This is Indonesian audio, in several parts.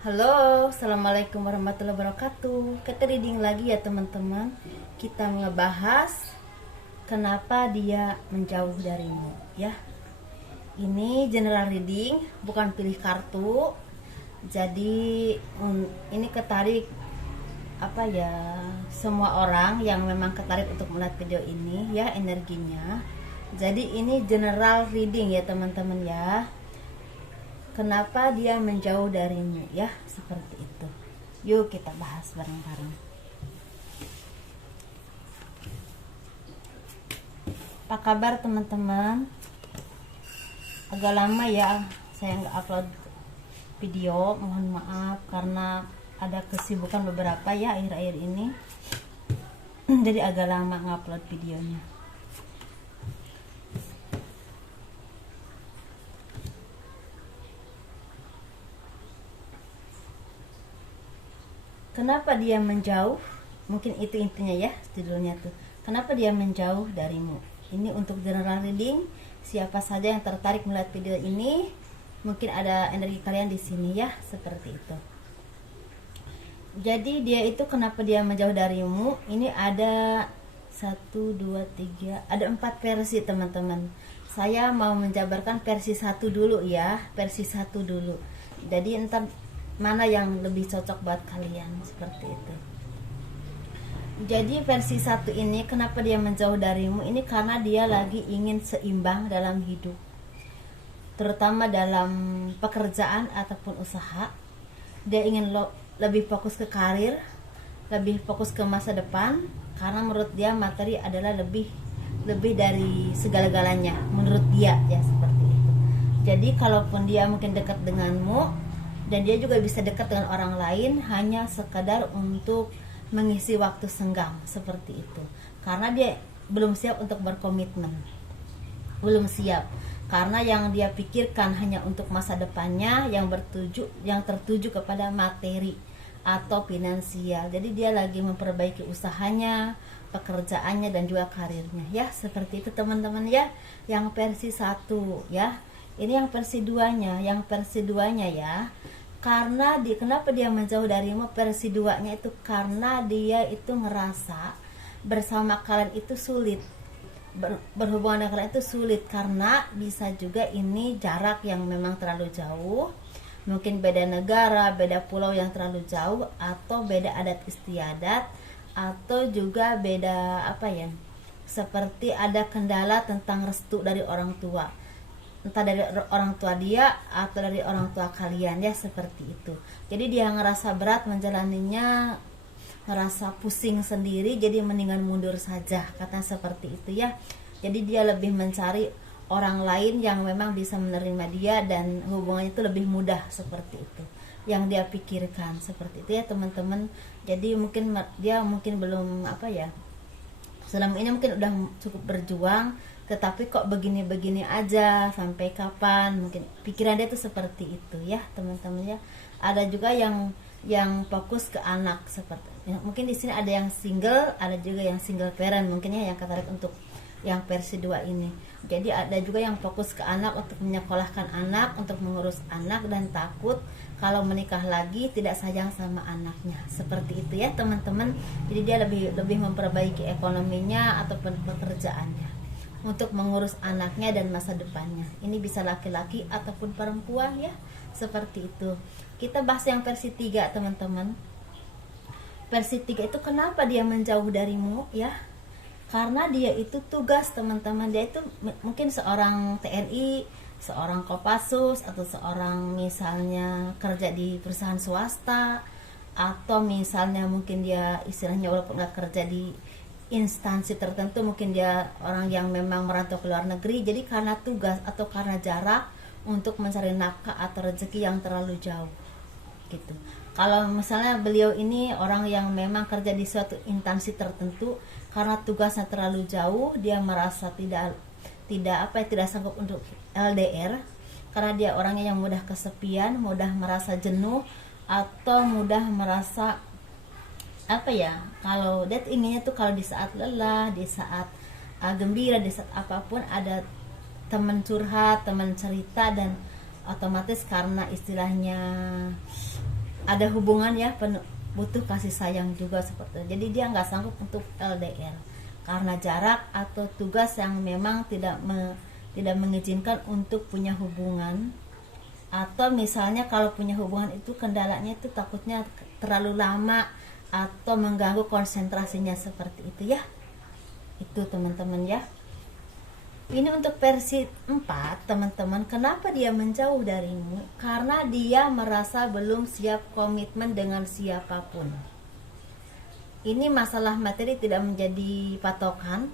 Halo, assalamualaikum warahmatullahi wabarakatuh. Kita reading lagi ya teman-teman. Kita ngebahas kenapa dia menjauh darimu ya. Ini general reading, bukan pilih kartu. Jadi ini ketarik apa ya, semua orang yang memang ketarik untuk melihat video ini ya energinya. Jadi ini general reading ya teman-teman ya. Kenapa dia menjauh darimu ya, seperti itu. Yuk kita bahas bareng-bareng. Apa kabar teman-teman? Agak lama ya saya nggak upload video, mohon maaf karena ada kesibukan beberapa ya akhir-akhir ini. Jadi agak lama ngupload videonya. Kenapa dia menjauh? Mungkin itu intinya ya judulnya tuh. Kenapa dia menjauh darimu? Ini untuk general reading. Siapa saja yang tertarik melihat video ini, mungkin ada energi kalian di sini ya, seperti itu. Jadi dia itu kenapa dia menjauh darimu? Ini ada 1, 2, 3, ada 4 versi teman-teman. Saya mau menjabarkan versi 1 dulu ya, versi 1 dulu. Jadi entar mana yang lebih cocok buat kalian, seperti itu. Jadi versi 1 ini kenapa dia menjauh darimu, ini karena dia lagi ingin seimbang dalam hidup, terutama dalam pekerjaan ataupun usaha. Dia ingin lebih fokus ke karir, lebih fokus ke masa depan, karena menurut dia materi adalah lebih dari segala-galanya menurut dia ya, seperti itu. Jadi kalaupun dia mungkin dekat denganmu, dan dia juga bisa dekat dengan orang lain hanya sekadar untuk mengisi waktu senggang, seperti itu. Karena dia belum siap untuk berkomitmen, belum siap, karena yang dia pikirkan hanya untuk masa depannya yang tertuju kepada materi atau finansial. Jadi dia lagi memperbaiki usahanya, pekerjaannya, dan juga karirnya ya, seperti itu teman-teman ya. Yang versi 1 ya. Ini yang versi 2-nya, ya. Karena kenapa dia menjauh darimu, versi 2-nya itu karena dia itu ngerasa bersama kalian itu sulit, berhubungan dengan kalian itu sulit, karena bisa juga ini jarak yang memang terlalu jauh, mungkin beda negara, beda pulau yang terlalu jauh, atau beda adat istiadat, atau juga beda apa ya, seperti ada kendala tentang restu dari orang tua, entah dari orang tua dia atau dari orang tua kalian ya, seperti itu. Jadi dia ngerasa berat menjalaninya, ngerasa pusing sendiri, jadi mendingan mundur saja, kata seperti itu ya. Jadi dia lebih mencari orang lain yang memang bisa menerima dia dan hubungannya itu lebih mudah, seperti itu yang dia pikirkan, seperti itu ya teman-teman. Jadi mungkin dia belum apa ya, selama ini mungkin udah cukup berjuang, tetapi kok begini-begini aja, sampai kapan, mungkin pikiran dia tuh seperti itu ya teman-teman ya. Ada juga yang fokus ke anak, seperti ya, mungkin di sini ada yang single, ada juga yang single parent mungkin ya, yang katakan untuk yang versi 2 ini. Jadi ada juga yang fokus ke anak, untuk menyekolahkan anak, untuk mengurus anak, dan takut kalau menikah lagi tidak sayang sama anaknya, seperti itu ya teman-teman. Jadi dia lebih memperbaiki ekonominya ataupun pekerjaannya untuk mengurus anaknya dan masa depannya. Ini bisa laki-laki ataupun perempuan ya, seperti itu. Kita bahas yang versi 3 teman-teman. Versi 3 itu kenapa dia menjauh darimu ya, karena dia itu tugas teman-teman. Dia itu mungkin seorang TNI, seorang Kopassus, atau seorang misalnya kerja di perusahaan swasta, atau misalnya mungkin dia istilahnya walaupun nggak kerja di instansi tertentu, mungkin dia orang yang memang merantau ke luar negeri. Jadi karena tugas atau karena jarak untuk mencari nafkah atau rezeki yang terlalu jauh gitu. Kalau misalnya beliau ini orang yang memang kerja di suatu instansi tertentu, karena tugasnya terlalu jauh, dia merasa tidak sanggup untuk LDR, karena dia orangnya yang mudah kesepian, mudah merasa jenuh, atau mudah merasa apa ya, kalau dia inginnya tuh kalau di saat lelah, di saat gembira, di saat apapun ada teman curhat, teman cerita, dan otomatis karena istilahnya ada hubungan ya, butuh kasih sayang juga seperti itu. Jadi dia nggak sanggup untuk LDR karena jarak atau tugas yang memang tidak mengizinkan untuk punya hubungan, atau misalnya kalau punya hubungan itu kendalanya itu takutnya terlalu lama atau mengganggu konsentrasinya seperti itu ya. Itu teman-teman ya. Ini untuk versi 4 teman-teman. Kenapa dia menjauh darimu? Karena dia merasa belum siap komitmen dengan siapapun. Ini masalah materi tidak menjadi patokan.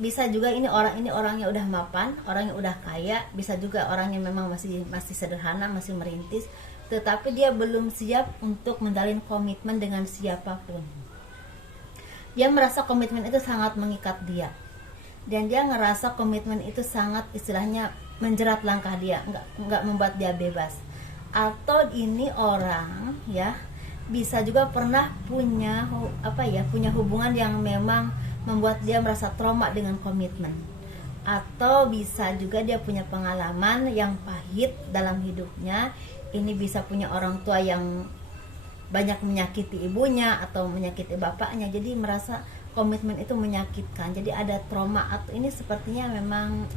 Bisa juga ini orangnya udah mapan, orangnya udah kaya, bisa juga orangnya memang masih sederhana, masih merintis, tetapi dia belum siap untuk menjalin komitmen dengan siapapun. Dia merasa komitmen itu sangat mengikat dia, dan dia ngerasa komitmen itu sangat istilahnya menjerat langkah dia, nggak membuat dia bebas. Atau ini orang ya bisa juga pernah punya hubungan yang memang membuat dia merasa trauma dengan komitmen, atau bisa juga dia punya pengalaman yang pahit dalam hidupnya. Ini bisa punya orang tua yang banyak menyakiti ibunya atau menyakiti bapaknya, jadi merasa komitmen itu menyakitkan, jadi ada trauma. Atau ini sepertinya memang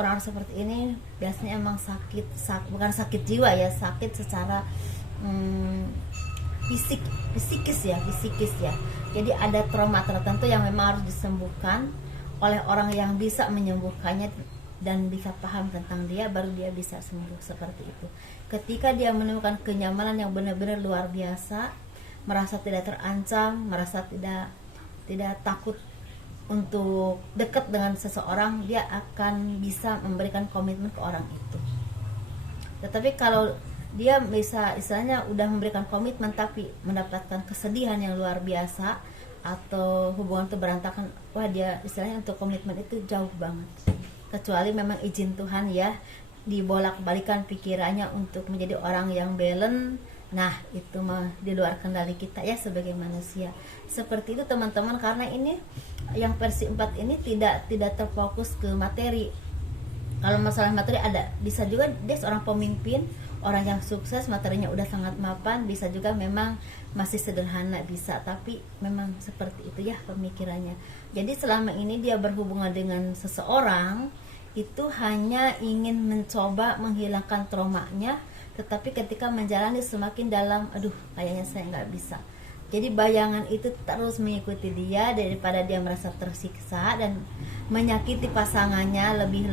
orang seperti ini biasanya emang bukan sakit jiwa ya, sakit secara fisikis ya. Jadi ada trauma tertentu yang memang harus disembuhkan oleh orang yang bisa menyembuhkannya dan bisa paham tentang dia, baru dia bisa sembuh seperti itu. Ketika dia menemukan kenyamanan yang benar-benar luar biasa, merasa tidak terancam, merasa tidak takut untuk dekat dengan seseorang, dia akan bisa memberikan komitmen ke orang itu. Tetapi kalau dia bisa istilahnya udah memberikan komitmen tapi mendapatkan kesedihan yang luar biasa atau hubungan itu berantakan, wah dia istilahnya untuk komitmen itu jauh banget. Kecuali memang izin Tuhan ya, dibolak-balikan pikirannya untuk menjadi orang yang balance. Nah itu mah di luar kendali kita ya sebagai manusia. Seperti itu teman-teman, karena ini yang versi 4 ini tidak terfokus ke materi. Kalau masalah materi ada, bisa juga dia seorang pemimpin, orang yang sukses, materinya udah sangat mapan, bisa juga memang masih sederhana, bisa, tapi memang seperti itu ya pemikirannya. Jadi selama ini dia berhubungan dengan seseorang itu hanya ingin mencoba menghilangkan traumanya, tetapi ketika menjalani semakin dalam, aduh kayaknya saya nggak bisa. Jadi bayangan itu terus mengikuti dia, daripada dia merasa tersiksa dan menyakiti pasangannya lebih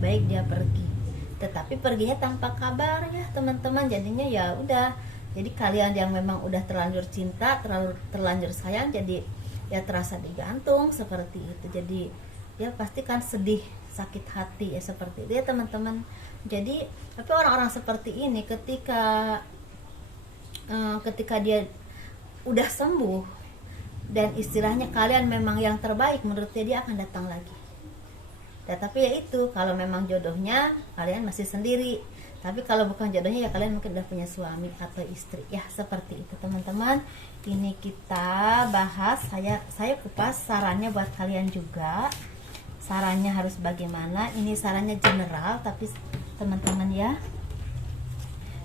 baik dia pergi. Tetapi perginya tanpa kabar ya teman-teman, jadinya ya udah. Jadi kalian yang memang udah terlanjur cinta, terlanjur sayang, jadi ya terasa digantung seperti itu. Jadi ya pasti kan sedih, sakit hati ya seperti itu ya teman-teman. Jadi tapi orang-orang seperti ini ketika dia udah sembuh dan istilahnya kalian memang yang terbaik menurut dia akan datang lagi. Tetapi ya itu, kalau memang jodohnya kalian masih sendiri, tapi kalau bukan jodohnya ya kalian mungkin udah punya suami atau istri ya seperti itu teman-teman. Ini kita bahas, saya kupas sarannya buat kalian juga. Sarannya harus bagaimana? Ini sarannya general tapi teman-teman ya,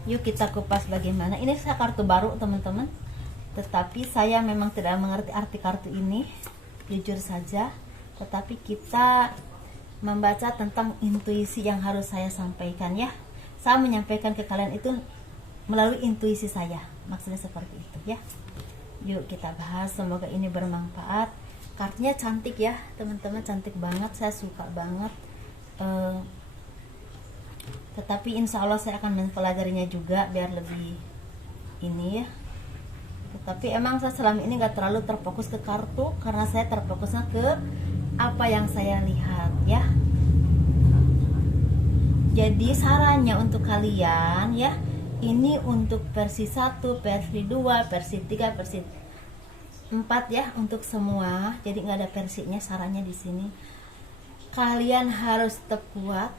yuk kita kupas bagaimana. Ini saya kartu baru teman-teman, tetapi saya memang tidak mengerti arti kartu ini, jujur saja. Tetapi kita membaca tentang intuisi yang harus saya sampaikan ya. Saya menyampaikan ke kalian itu melalui intuisi saya, maksudnya seperti itu ya. Yuk kita bahas, semoga ini bermanfaat. Kartunya cantik ya teman-teman, cantik banget, saya suka banget. Tetapi insya Allah saya akan mempelajarinya juga biar lebih ini ya. Tetapi emang saya selama ini gak terlalu terfokus ke kartu, karena saya terfokusnya ke apa yang saya lihat ya. Jadi sarannya untuk kalian ya, ini untuk versi 1, versi 2, versi 3, versi 4 ya, untuk semua. Jadi nggak ada versinya, sarannya di sini. Kalian harus tetap kuat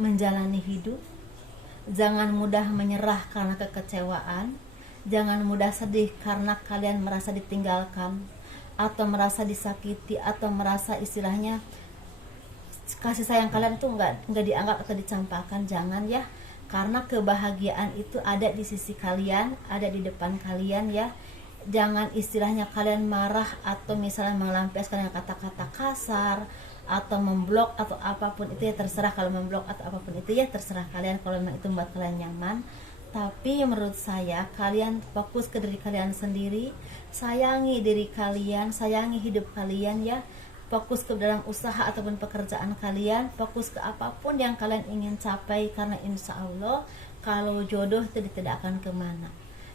menjalani hidup. Jangan mudah menyerah karena kekecewaan. Jangan mudah sedih karena kalian merasa ditinggalkan atau merasa disakiti atau merasa istilahnya kasih sayang kalian itu nggak dianggap atau dicampakkan. Jangan ya, karena kebahagiaan itu ada di sisi kalian, ada di depan kalian ya. Jangan istilahnya kalian marah atau misalnya melampiaskan dengan kata-kata kasar atau memblok atau apapun itu ya, terserah. Kalau memblok atau apapun itu ya terserah kalian, kalau memang itu membuat kalian nyaman. Tapi menurut saya kalian fokus ke diri kalian sendiri, sayangi diri kalian, sayangi hidup kalian ya. Fokus ke dalam usaha ataupun pekerjaan kalian, fokus ke apapun yang kalian ingin capai, karena insya Allah kalau jodoh itu tidak akan kemana.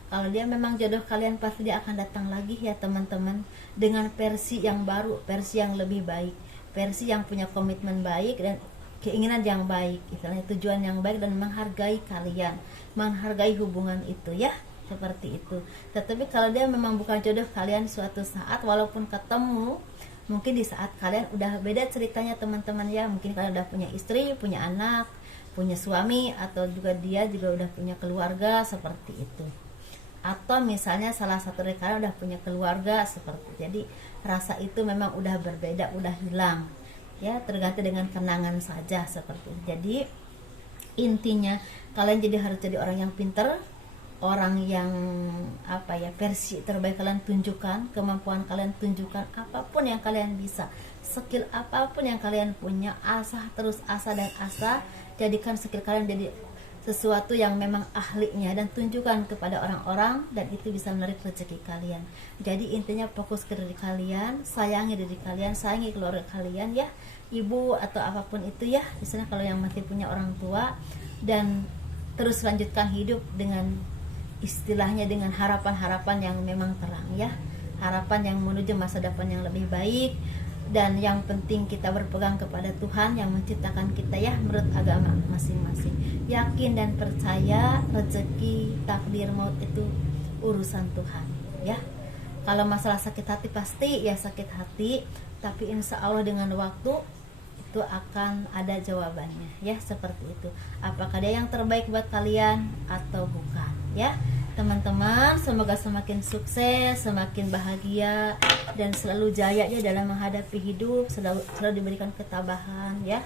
Kalau dia memang jodoh kalian, pasti dia akan datang lagi ya teman-teman, dengan versi yang baru, versi yang lebih baik, versi yang punya komitmen baik dan keinginan yang baik, istilahnya tujuan yang baik, dan menghargai kalian, menghargai hubungan itu ya, seperti itu. Tetapi kalau dia memang bukan jodoh kalian, suatu saat walaupun ketemu, mungkin di saat kalian udah beda ceritanya teman-teman ya, mungkin kalian udah punya istri, punya anak, punya suami, atau juga dia juga udah punya keluarga, seperti itu. Atau misalnya salah satu dari kalian udah punya keluarga, seperti itu. Jadi rasa itu memang udah berbeda, udah hilang ya, terganti dengan kenangan saja, seperti itu. Jadi intinya kalian jadi harus jadi orang yang pinter, orang yang apa ya, versi terbaik kalian tunjukkan, kemampuan kalian tunjukkan, apapun yang kalian bisa, skill apapun yang kalian punya, asah terus, asa dan asa, jadikan skill kalian jadi sesuatu yang memang ahlinya dan tunjukkan kepada orang-orang, dan itu bisa menarik rezeki kalian. Jadi intinya fokus ke diri kalian, sayangi diri kalian, sayangi keluarga kalian ya, ibu atau apapun itu ya, misalnya kalau yang masih punya orang tua, dan terus lanjutkan hidup dengan istilahnya dengan harapan-harapan yang memang terang ya, harapan yang menuju masa depan yang lebih baik. Dan yang penting kita berpegang kepada Tuhan yang menciptakan kita ya, menurut agama masing-masing. Yakin dan percaya rezeki, takdir, maut itu urusan Tuhan ya. Kalau masalah sakit hati, pasti ya sakit hati, tapi insya Allah dengan waktu itu akan ada jawabannya ya, seperti itu. Apakah dia yang terbaik buat kalian atau bukan ya teman-teman. Semoga semakin sukses, semakin bahagia, dan selalu jaya ya dalam menghadapi hidup, selalu diberikan ketabahan ya,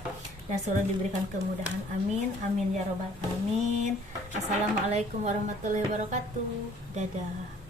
dan selalu diberikan kemudahan. Amin amin ya robbal alamin. Assalamualaikum warahmatullahi wabarakatuh. Dadah.